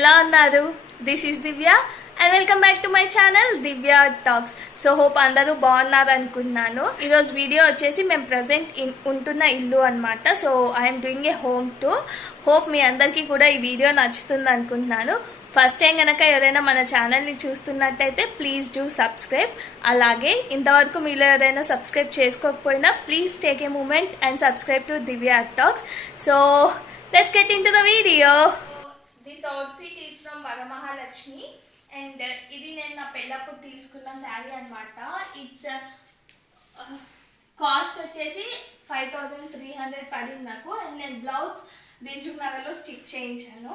ఎలా ఉన్నారు? This is Divya and welcome back to my channel Divya talks. So hope అందరూ బాగున్నారు అనుకుంటున్నాను. ఈరోజు వీడియో వచ్చేసి మేము ప్రజెంట్ ఉంటున్న ఇల్లు అనమాట. So I'm doing a home tour. Hope మీ అందరికీ కూడా ఈ వీడియో నచ్చుతుంది అనుకుంటున్నాను. ఫస్ట్ టైం కనుక ఎవరైనా మన ఛానల్ని చూస్తున్నట్టయితే ప్లీజ్ డూ సబ్స్క్రైబ్. అలాగే ఇంతవరకు మీలో ఎవరైనా సబ్స్క్రైబ్ చేసుకోకపోయినా please take a moment and subscribe to Divya talks. So let's get into the video. This outfit is from Varamahalakshmi and ఇది నేను నా పెళ్ళప్పుడు తీసుకున్న శారీ అనమాట. ఇట్స్ కాస్ట్ వచ్చేసి 5300 పడింది నాకు. అండ్ నేను బ్లౌజ్ దిల్సుఖ్ నగర్లో స్టిచ్ చేయించాను.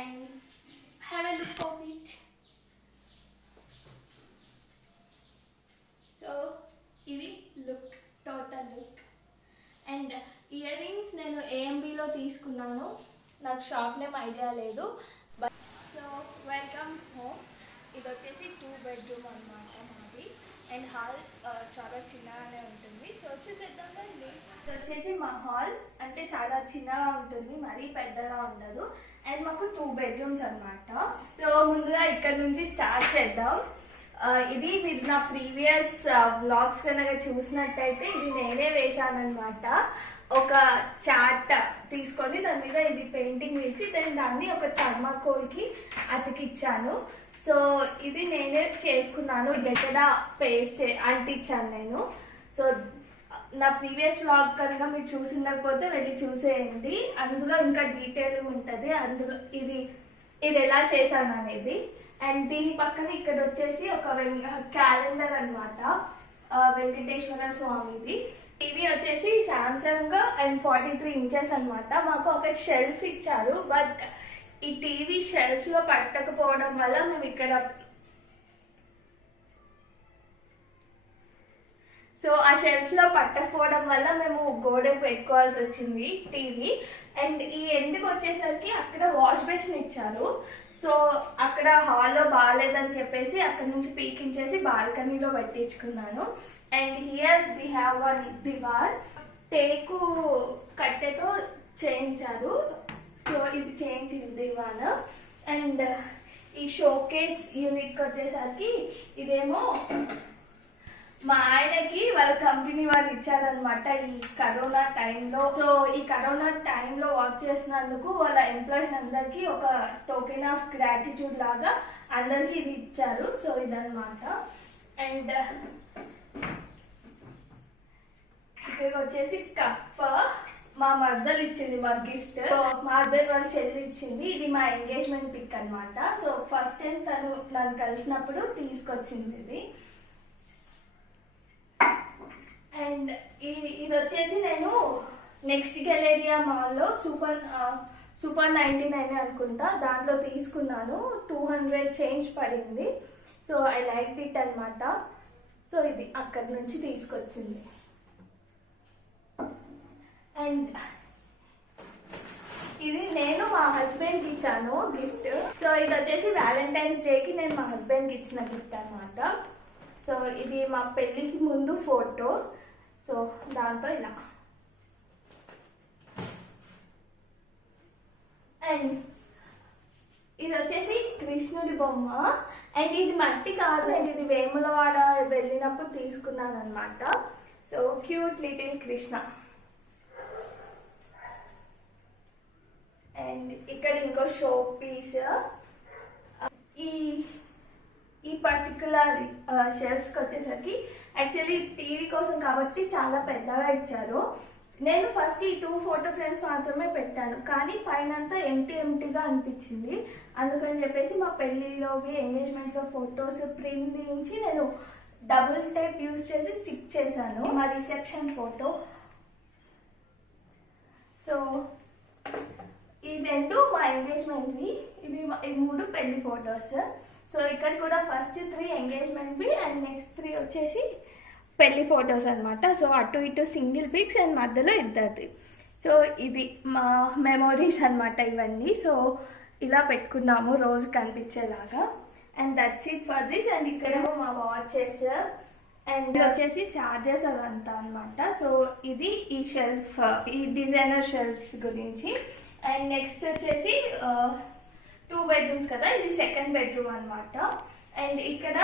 And have a look of it. So ఇది look, total look. And ear rings నేను ఏఎంబీలో తీసుకున్నాను. నాకు షాప్ నేమ్ ఐడియా లేదు. So welcome home. ఇది వచ్చేసి 2 బెడ్రూమ్ అనమాట మాది. అండ్ హాల్ చాలా చిన్నగానే ఉంటుంది. సో చూసేద్దాం రండి. ఇది వచ్చేసి మా హాల్. అంటే చాలా చిన్నగా ఉంటుంది, మరీ పెద్దగా ఉండదు. అండ్ మాకు 2 బెడ్రూమ్స్ అనమాట. సో ముందుగా ఇక్కడ నుంచి స్టార్ట్ చేద్దాం. ఇది మీరు నా ప్రీవియస్ వ్లాగ్స్ కనుక చూసినట్టయితే ఇది నేనే వేసానమాట. ఒక చార్ట్ తీసుకొని దాని మీద ఇది పెయింటింగ్ వేసి దాన్ని ఒక థర్మాకోల్కి అతికిచ్చాను. సో ఇది నేనే చేసుకున్నాను. ఇది ఎక్కడ పేస్ట్ అంటించాను నేను. సో నా ప్రీవియస్ వ్లాగ్ కనుక మీరు చూసినకపోతే వెళ్ళి చూసేయండి. అందులో ఇంకా డీటెయిల్ ఉంటుంది. అందులో ఇది ఎలా చేశాను అనేది. అండ్ దీని పక్కన ఇక్కడ వచ్చేసి ఒక క్యాలెండర్ అనమాట, వెంకటేశ్వర స్వామిది. టీవీ వచ్చేసి సామ్సంగ్ అండ్ 43 ఇంచెస్ అనమాట. మాకు ఒక షెల్ఫ్ ఇచ్చారు. బట్ ఈ టీవీ షెల్ఫ్ లో పట్టకపోవడం వల్ల మేము ఇక్కడ ఆ షెల్ఫ్ లో పట్టకపోవడం వల్ల మేము గోడకు పెట్టుకోవాల్సి వచ్చింది టీవీ. అండ్ ఈ ఎండ్కి వచ్చేసరికి అక్కడ వాష్ బేసిన్ ఇచ్చారు. సో అక్కడ హాల్లో బాగాలేదని చెప్పేసి అక్కడ నుంచి పీకించేసి బాల్కనీలో పెట్టించుకున్నాను. And here we have one దివార్, టేకు కట్టెతో చేయించారు. సో ఇది చేయించింది దివాన్. అండ్ ఈ షోకేస్ యూనిట్కి వచ్చేసరికి ఇదేమో మా ఆయనకి వాళ్ళ కంపెనీ వాళ్ళు ఇచ్చారనమాట ఈ కరోనా టైంలో. సో ఈ కరోనా టైంలో వర్క్ చేసినందుకు వాళ్ళ ఎంప్లాయీస్ అందరికి ఒక టోకెన్ ఆఫ్ గ్రాటిట్యూడ్ లాగా అందరికి ఇది ఇచ్చారు. సో ఇదనమాట. అండ్ ఇక్కడ వచ్చేసి కప్ మా మర్దలు ఇచ్చింది మా గిఫ్ట్. మా హస్బెండ్ వాళ్ళ చెల్లి ఇచ్చింది. ఇది మా ఎంగేజ్మెంట్ పిక్ అనమాట. సో ఫస్ట్ టైం తను నన్ను కలిసినప్పుడు తీసుకొచ్చింది ఇది. అండ్ ఇది వచ్చేసి నేను నెక్స్ట్ గెలేరియా మాల్లో సూపర్ 99 అనుకుంటా, దాంట్లో తీసుకున్నాను. 200 చేంజ్ పడింది. సో ఐ లైక్ ఇట్ అనమాట. సో ఇది అక్కడి నుంచి తీసుకొచ్చింది. అండ్ ఇది నేను మా హస్బెండ్కి ఇచ్చాను గిఫ్ట్. సో ఇది వచ్చేసి వ్యాలంటైన్స్ డేకి నేను మా హస్బెండ్కి ఇచ్చిన గిఫ్ట్ అనమాట. సో ఇది మా పెళ్ళికి ముందు ఫోటో. సో దాంతో ఇలా. అండ్ ఇది వచ్చేసి కృష్ణుడి బొమ్మ. అండ్ ఇది మట్టి కాదు, ఇది వేములవాడ వెళ్ళినప్పుడు తీసుకున్నాను అనమాట. So cute little Krishna. And ఇక్కడ ఇంకో షో పీస్. ఈ పర్టికులర్ షెల్ఫ్స్కి వచ్చేసరికి యాక్చువల్లీ టీవీ కోసం కాబట్టి చాలా పెద్దగా ఇచ్చారు. నేను ఫస్ట్ ఈ 2 ఫోటో ఫ్రేమ్స్ మాత్రమే పెట్టాను, కానీ పైన అంతా ఎంటీగా అనిపించింది. అందుకని చెప్పేసి మా పెళ్ళిలోకి ఎంగేజ్మెంట్లో ఫొటోస్ ప్రింట్ తీయించి నేను డబుల్ టైప్ యూజ్ చేసి స్టిక్ చేశాను. మా రిసెప్షన్ ఫోటో. సో ఈ 2 మా ఎంగేజ్మెంట్వి, ఇవి 3 పెళ్లి ఫొటోస్. సో ఇక్కడ కూడా ఫస్ట్ 3 ఎంగేజ్మెంట్వి అండ్ నెక్స్ట్ 3 వచ్చేసి పెళ్లి ఫొటోస్ అనమాట. సో అటు ఇటు సింగిల్ పిక్స్ అండ్ మధ్యలో ఇద్దరిది. సో ఇది మా మెమోరీస్ అనమాట ఇవన్నీ. సో ఇలా పెట్టుకున్నాము రోజు కనిపించేలాగా. And that's it for this. And ఇక్కడేమో మా వాచెస్ అండ్ వచ్చేసి చార్జెస్ అదంతా అనమాట. సో ఇది ఈ షెల్ఫ్, ఈ డిజైనర్ షెల్ఫ్స్ గురించి. అండ్ నెక్స్ట్ వచ్చేసి 2 bedrooms కదా, ఇది సెకండ్ బెడ్రూమ్ అనమాట. అండ్ ఇక్కడ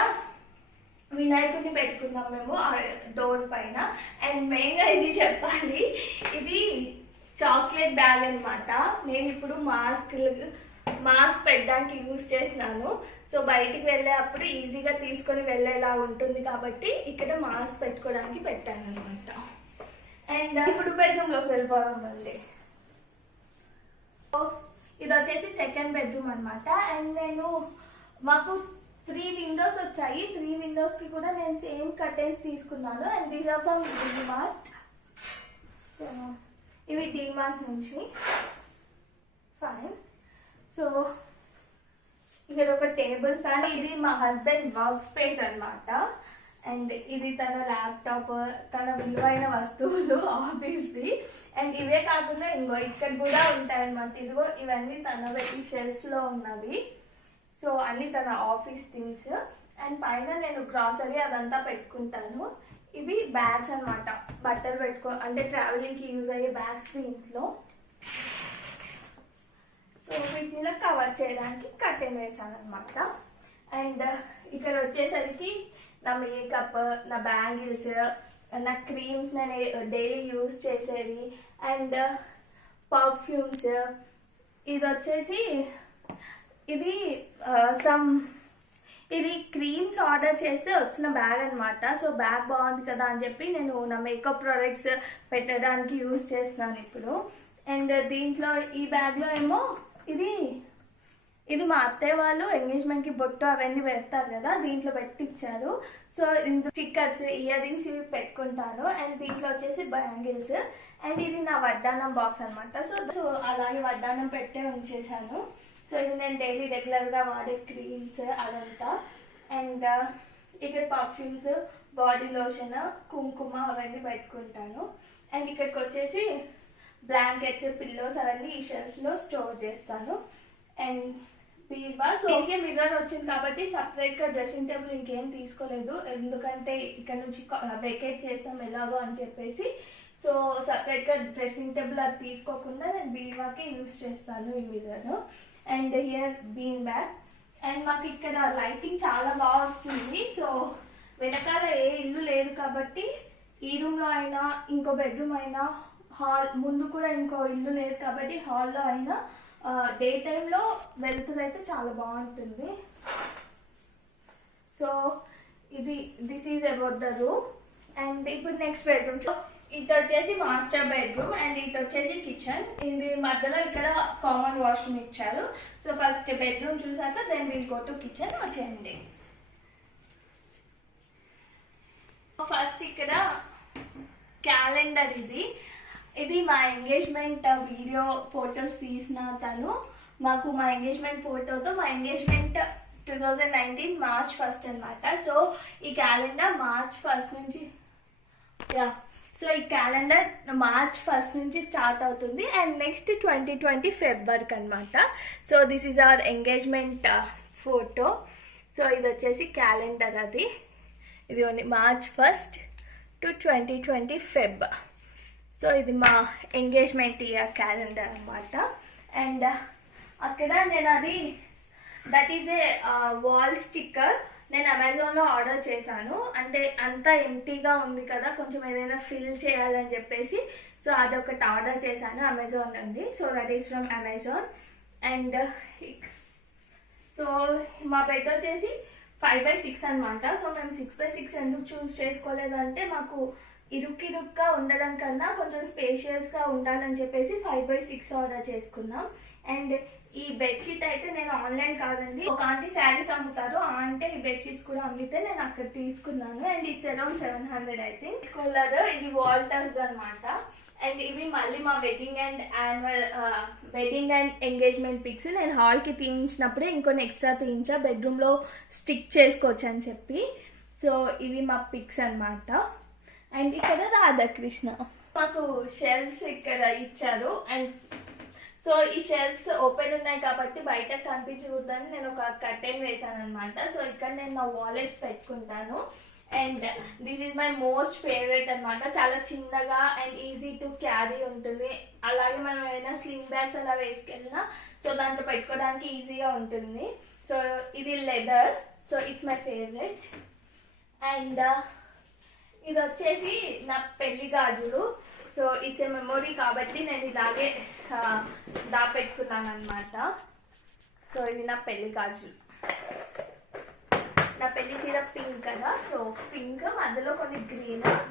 వినాయకుడిని పెట్టుకున్నాం మేము ఆ డోర్ పైన. అండ్ మెయిన్గా ఇది చెప్పాలి, ఇది చాక్లెట్ బ్యాగ్ అనమాట. నేను ఇప్పుడు మాస్క్ పెట్టడానికి యూజ్ చేస్తున్నాను. సో బయటికి వెళ్ళేటప్పుడు ఈజీగా తీసుకొని వెళ్ళేలా ఉంటుంది కాబట్టి ఇక్కడ మాస్క్ పెట్టుకోవడానికి పెట్టాను అనమాట. అండ్ ఇప్పుడు బెడ్రూమ్లోకి వెళ్ళిపోవడం అండి. ఇది వచ్చేసి సెకండ్ బెడ్రూమ్ అనమాట. అండ్ మాకు 3 విండోస్ వచ్చాయి. 3 విండోస్కి కూడా నేను సేమ్ కర్టెన్స్ తీసుకున్నాను. And these are from DMart. So ఇవి డిమార్ట్ నుంచి. ఫైన్. సో ఇక్కడ ఒక టేబుల్ ఫ్యాన్, ఇది మా హస్బెండ్ వర్క్ స్పేస్ అనమాట. అండ్ ఇది తన ల్యాప్టాప్, తన విలువైన వస్తువులు ఆఫీస్వి. అండ్ ఇవే కాకుండా ఇక్కడ కూడా ఉంటాయన్నమాట. ఇదిగో ఇవన్నీ తన షెల్ఫ్లో ఉన్నవి. సో అన్ని తన ఆఫీస్ థింగ్స్. అండ్ పైన నేను గ్రాసరీ అదంతా పెట్టుకుంటాను. ఇవి బ్యాగ్స్ అనమాట, బట్టలు అంటే ట్రావెలింగ్కి యూజ్ అయ్యే బ్యాగ్స్ దీంట్లో. సో వీటిని కవర్ చేయడానికి కర్టెన్ వేసాను అనమాట. అండ్ ఇక్కడ వచ్చేసరికి నా మేకప్, నా బ్యాంగిల్స్, నా క్రీమ్స్, నేను డైలీ యూజ్ చేసేవి, అండ్ పర్ఫ్యూమ్స్. ఇది వచ్చేసి ఇది క్రీమ్స్ ఆర్డర్ చేస్తే వచ్చిన బ్యాగ్ అనమాట. సో బ్యాగ్ బాగుంది కదా అని చెప్పి నేను నా మేకప్ ప్రోడక్ట్స్ పెట్టడానికి యూజ్ చేస్తున్నాను ఇప్పుడు. అండ్ దీంట్లో ఈ బ్యాగ్లో ఏమో ఇది మా అత్తయ్య వాళ్ళు ఎంగేజ్మెంట్కి బొట్టు అవన్నీ పెడతారు కదా, దీంట్లో పెట్టించారు. సో స్టిక్కర్స్, ఇయర్ రింగ్స్ ఇవి పెట్టుకుంటాను. అండ్ దీంట్లో వచ్చేసి బ్యాంగిల్స్. అండ్ ఇది నా వడ్డానం బాక్స్ అనమాట. సో అలాగే వడ్డానం పెట్టే ఉంచేసాను. సో ఇది నేను డైలీ రెగ్యులర్గా వాడే క్రీమ్స్ అదంతా. అండ్ ఇక్కడ పర్ఫ్యూమ్స్, బాడీ లోషన్, కుంకుమ అవన్నీ పెట్టుకుంటాను. అండ్ ఇక్కడికి వచ్చేసి బ్లాంకెట్స్, పిల్లోస్ అవన్నీ ఈ షెల్ఫ్లో స్టోర్ చేస్తాను. అండ్ బీర్వా. సో ఇంకే మిర్రర్ వచ్చింది కాబట్టి సపరేట్గా డ్రెస్సింగ్ టేబుల్ ఇంకేం తీసుకోలేదు, ఎందుకంటే ఇక్కడ నుంచి వెకేట్ చేస్తాం ఎలాగో అని చెప్పేసి. సో సపరేట్గా డ్రెస్సింగ్ టేబుల్ అది తీసుకోకుండా నేను బీర్వాకి యూజ్ చేస్తాను ఈ mirror. And here bean bag. And మాకు ఇక్కడ లైటింగ్ చాలా బాగా వస్తుంది. సో వెనకాల ఏ ఇల్లు లేదు కాబట్టి ఈ రూమ్లో అయినా, ఇంకో బెడ్రూమ్ అయినా, హాల్ ముందు కూడా ఇంకో ఇల్లు లేదు కాబట్టి హాల్లో అయినా డే టైంలో వెలుతురు అయితే చాలా బాగుంటుంది. So this is about the room. And ఇప్పుడు నెక్స్ట్ బెడ్రూమ్. ఇది వచ్చేసి మాస్టర్ బెడ్రూమ్. అండ్ ఇది వచ్చేసి కిచెన్. ఇది మధ్యలో ఇక్కడ కామన్ వాష్రూమ్ ఇచ్చారు. సో ఫస్ట్ బెడ్రూమ్ చూసాక then will go to kitchen. వచ్చేయండి. ఫస్ట్ ఇక్కడ క్యాలెండర్. ఇది మా ఎంగేజ్మెంట్ వీడియో ఫొటోస్ తీసిన తను. మాకు మా ఎంగేజ్మెంట్ ఫోటోతో మా ఎంగేజ్మెంట్ 2019 March 1 అనమాట. సో ఈ క్యాలెండర్ March 1 నుంచి సో ఈ క్యాలెండర్ March 1 నుంచి స్టార్ట్ అవుతుంది. అండ్ నెక్స్ట్ 2020 February అనమాట. So this is our engagement photo. So ఇది వచ్చేసి క్యాలెండర్. ఇది March 1 to 2020 Feb. సో ఇది మా ఎంగేజ్మెంట్ ఇయర్ క్యాలెండర్ అనమాట. అండ్ అక్కడ నేను that is a wall sticker నేను అమెజాన్లో ఆర్డర్ చేశాను. అంటే అంతా ఎంటీగా ఉంది కదా, కొంచెం ఏదైనా ఫిల్ చేయాలని చెప్పేసి. సో అదొకటి ఆర్డర్ చేశాను అమెజాన్ నుండి. So that is from Amazon. And so మా బెడ్ వచ్చేసి 5x6 అనమాట. సో మేము 6x6 ఎందుకు చూస్ చేసుకోలేదంటే మాకు ఇరుక్కిరుక్గా ఉండడం కన్నా కొంచెం స్పేషియస్గా ఉండాలని చెప్పేసి 5x6 ఆర్డర్ చేసుకున్నాం. అండ్ ఈ బెడ్షీట్ అయితే నేను ఆన్లైన్ కాదండి, ఒక ఆంటీ శారీస్ అమ్ముతారు, అంటే ఈ బెడ్షీట్స్ కూడా అమ్మితే నేను అక్కడ తీసుకున్నాను. And it's around 700 I think. Colour ఇది వాల్టర్స్ అనమాట. అండ్ ఇవి మళ్ళీ మా వెడ్డింగ్ అండ్ ఎంగేజ్మెంట్ పిక్స్. నేను హాల్కి తీయించినప్పుడే ఇంకొన్ని ఎక్స్ట్రా తీయించా, బెడ్రూమ్లో స్టిక్ చేసుకోవచ్చు అని చెప్పి. సో ఇవి మా పిక్స్ అనమాట. అండ్ ఇక్కడ రాధాకృష్ణ. మాకు షెల్ఫ్స్ ఇక్కడ ఇచ్చారు. అండ్ సో ఈ షెల్ఫ్స్ ఓపెన్ ఉన్నాయి కాబట్టి బయట కనిపించకూడదని నేను ఒక కర్టెన్ వేసాను అనమాట. సో ఇక్కడ నేను నా వాలెట్స్ పెట్టుకుంటాను. And this is my most favourite అనమాట. చాలా చిన్నగా అండ్ ఈజీ టు క్యారీ ఉంటుంది. అలాగే మనం ఏమైనా స్లింగ్ బ్యాగ్స్ అలా వేసుకెళ్ళినా సో దాంట్లో పెట్టుకోవడానికి ఈజీగా ఉంటుంది. సో ఇది leather, so it's my favourite. And ఇది వచ్చేసి నా పెళ్లి గాజులు. సో ఇట్స్ ఏ మెమొరీ కాబట్టి నేను ఇలాగే దాపెట్టుకున్నాను అనమాట. సో ఇది నా పెళ్లి గాజులు. నా పెళ్లి చీర పింక్ కదా, సో పింక్ అందులో కొన్ని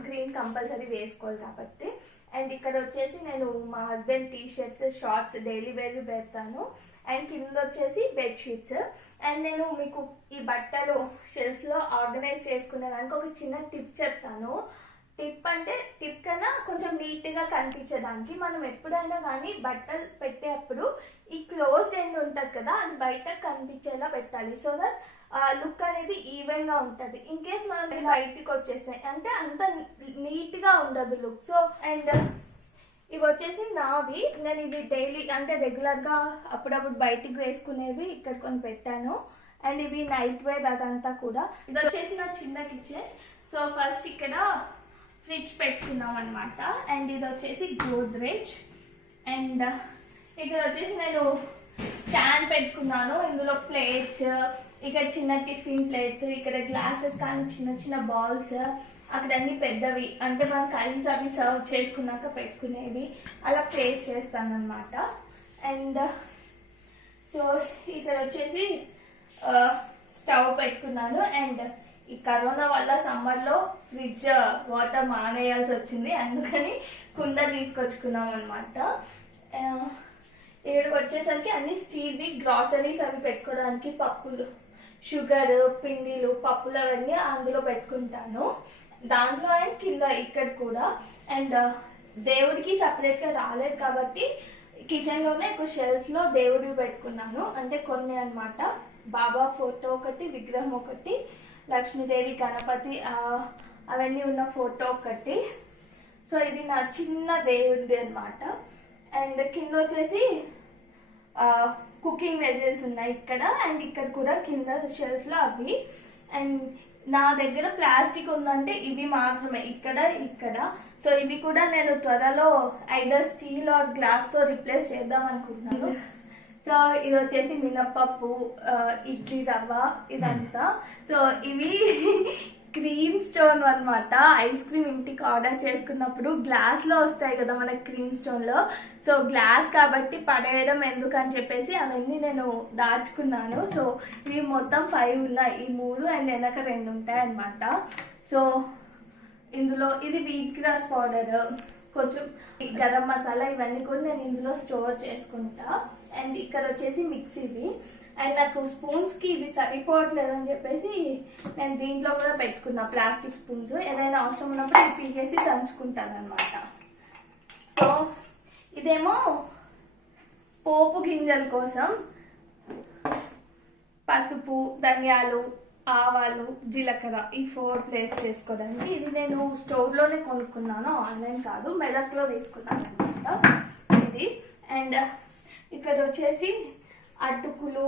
గ్రీన్ కంపల్సరీ వేసుకోవాలి కాబట్టి. అండ్ ఇక్కడ వచ్చేసి నేను మా husband t-shirts shorts daily wear పెడతాను. అండ్ కింద వచ్చేసి బెడ్షీట్స్. అండ్ నేను మీకు ఈ బట్టలు షెల్ఫ్లో ఆర్గనైజ్ చేసుకునేదానికి ఒక చిన్న టిప్ చెప్తాను. టిప్ కన్నా కొంచెం నీట్గా కనిపించడానికి మనం ఎప్పుడైనా కానీ బట్టలు పెట్టేటప్పుడు ఈ క్లోజ్డ్ ఎండ్ ఉంటుంది కదా, అది బయటకు కనిపించేలా పెట్టాలి. సో దట్ లుక్ అనేది ఈవెన్గా ఉంటుంది. ఇన్ కేస్ మనం బయటికి వచ్చేస్తాయి అంటే అంత నీట్గా ఉండదు లుక్. సో అండ్ ఇవి వచ్చేసి నావి. నేను ఇవి డైలీ అంటే రెగ్యులర్గా అప్పుడప్పుడు బయటికి వేసుకునేవి ఇక్కడ కొన్ని పెట్టాను. అండ్ ఇవి నైట్ వేర్ అదంతా కూడా. ఇది వచ్చేసి నా చిన్న కిచెన్. సో ఫస్ట్ ఇక్కడ ఫ్రిడ్జ్ పెట్టుకున్నాం అనమాట. అండ్ ఇది వచ్చేసి గోద్రేజ్. అండ్ ఇక్కడ వచ్చేసి నేను స్టాండ్ పెట్టుకున్నాను. ఇందులో ప్లేట్స్, ఇక్కడ చిన్న టిఫిన్ ప్లేట్స్, ఇక్కడ గ్లాసెస్ కానీ చిన్న చిన్న బౌల్స్, అక్కడ అన్ని పెద్దవి అంటే మనం కర్రీస్ అవి సర్వ్ చేసుకున్నాక పెట్టుకునేవి అలా ప్లేస్ చేస్తాను అనమాట. అండ్ సో ఇక్కడ వచ్చేసి స్టవ్ పెట్టుకున్నాను. అండ్ ఈ కరోనా వల్ల సమ్మర్లో ఫ్రిడ్జ్ వాటర్ మానేయాల్సి వచ్చింది, అందుకని కుండ తీసుకొచ్చుకున్నాం అనమాట. ఇక్కడికి వచ్చేసరికి అన్ని స్టీల్వి గ్రాసరీస్ అవి పెట్టుకోవడానికి పప్పులు, షుగర్, పిండిలు, పప్పులు అవన్నీ అందులో పెట్టుకుంటాను. దాంట్లో అండ్ కింద ఇక్కడ కూడా. అండ్ దేవుడికి సపరేట్గా రాలేదు కాబట్టి కిచెన్లోనే ఒక షెల్ఫ్లో దేవుడివి పెట్టుకున్నాను. అంటే కొన్ని అనమాట. బాబా ఫోటో ఒకటి, విగ్రహం ఒకటి, లక్ష్మీదేవి, గణపతి అవన్నీ ఉన్న ఫోటో ఒకటి. సో ఇది నా చిన్న దేవుడిది అనమాట. అండ్ కింద వచ్చేసి కుకింగ్ వెజల్స్ ఉన్నాయి ఇక్కడ. అండ్ ఇక్కడ కూడా కింద షెల్ఫ్లో అవి. అండ్ నా దగ్గర ప్లాస్టిక్ ఉందంటే ఇవి మాత్రమే ఇక్కడ. సో ఇవి కూడా నేను త్వరలో ఐదర్ స్టీల్ ఆర్ గ్లాస్తో రీప్లేస్ చేద్దాం అనుకుంటున్నాను. సో ఇది వచ్చేసి మినప్పప్పు, ఇడ్లీ రవ్వ ఇదంతా. సో ఇవి క్రీమ్ స్టోన్ అనమాట. ఐస్ క్రీమ్ ఇంటికి ఆర్డర్ చేసుకున్నప్పుడు గ్లాస్లో వస్తాయి కదా మనకి క్రీమ్ స్టోన్లో. సో గ్లాస్ కాబట్టి పడేయడం ఎందుకు అని చెప్పేసి అవన్నీ నేను దాచుకున్నాను. సో ఇవి మొత్తం 5 ఉన్నాయి, ఈ 3 అండ్ వెనక 2 ఉంటాయి అనమాట. సో ఇందులో ఇది వీట్ గ్రాస్ పౌడర్, కొంచెం గరం మసాలా ఇవన్నీ కూడా నేను ఇందులో స్టోర్ చేసుకుంటా. అండ్ ఇక్కడ వచ్చేసి మిక్సీవి. అండ్ నాకు స్పూన్స్కి ఇది సరిపోవట్లేదు అని చెప్పేసి నేను దీంట్లో కూడా పెట్టుకున్నా ప్లాస్టిక్ స్పూన్స్. ఏదైనా అవసరం ఉన్నప్పుడు ఇది పీకేసి దంచుకుంటాను అనమాట. సో ఇదేమో పోపు గింజల కోసం పసుపు, ధనియాలు, ఆవాలు, జీలకర్ర ఈ 4 ప్లేస్ చేసుకోవడానికి. ఇది నేను స్టోర్లోనే కొనుక్కున్నాను, ఆన్లైన్ కాదు, మెదక్లో తీసుకున్నాను అనమాట ఇది. అండ్ ఇక్కడ వచ్చేసి అటుకులు,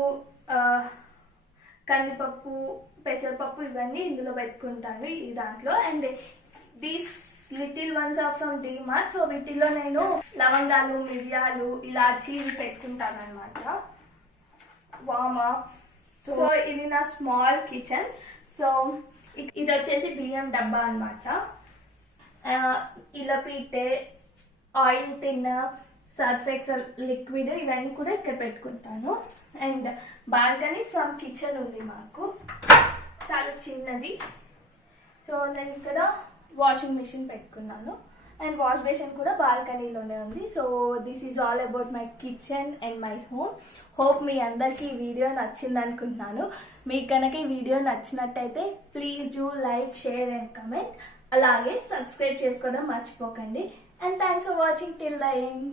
కందిపప్పు, పెసరపప్పు ఇవన్నీ ఇందులో పెట్టుకుంటాను ఈ దాంట్లో. And these little ones are from DMart. So వీటిలో నేను లవంగాలు, మిరియాలు, ఇలాచి ఇవి పెట్టుకుంటాను అనమాట. వామా. సో ఇది నా స్మాల్ కిచెన్. సో ఇది వచ్చేసి బియ్యం డబ్బా అనమాట. ఇలా పీటే, ఆయిల్ టిన్, సర్ఫ్ ఎక్సెల్ లిక్విడ్ ఇవన్నీ కూడా ఇక్కడ పెట్టుకుంటాను. అండ్ బాల్కనీ ఫ్రమ్ కిచెన్ ఉంది మాకు, చాలా చిన్నది. సో నేను ఇక్కడ వాషింగ్ మిషన్ పెట్టుకున్నాను. అండ్ వాష్ బేసిన్ కూడా బాల్కనీలోనే ఉంది. So this is all about my kitchen and my home. Hope మీ అందరికీ ఈ వీడియో నచ్చింది అనుకుంటున్నాను. మీకు కనుక ఈ వీడియో నచ్చినట్టయితే please do like, share and comment. అలాగే సబ్స్క్రైబ్ చేసుకోవడం మర్చిపోకండి. And thanks for watching till the end.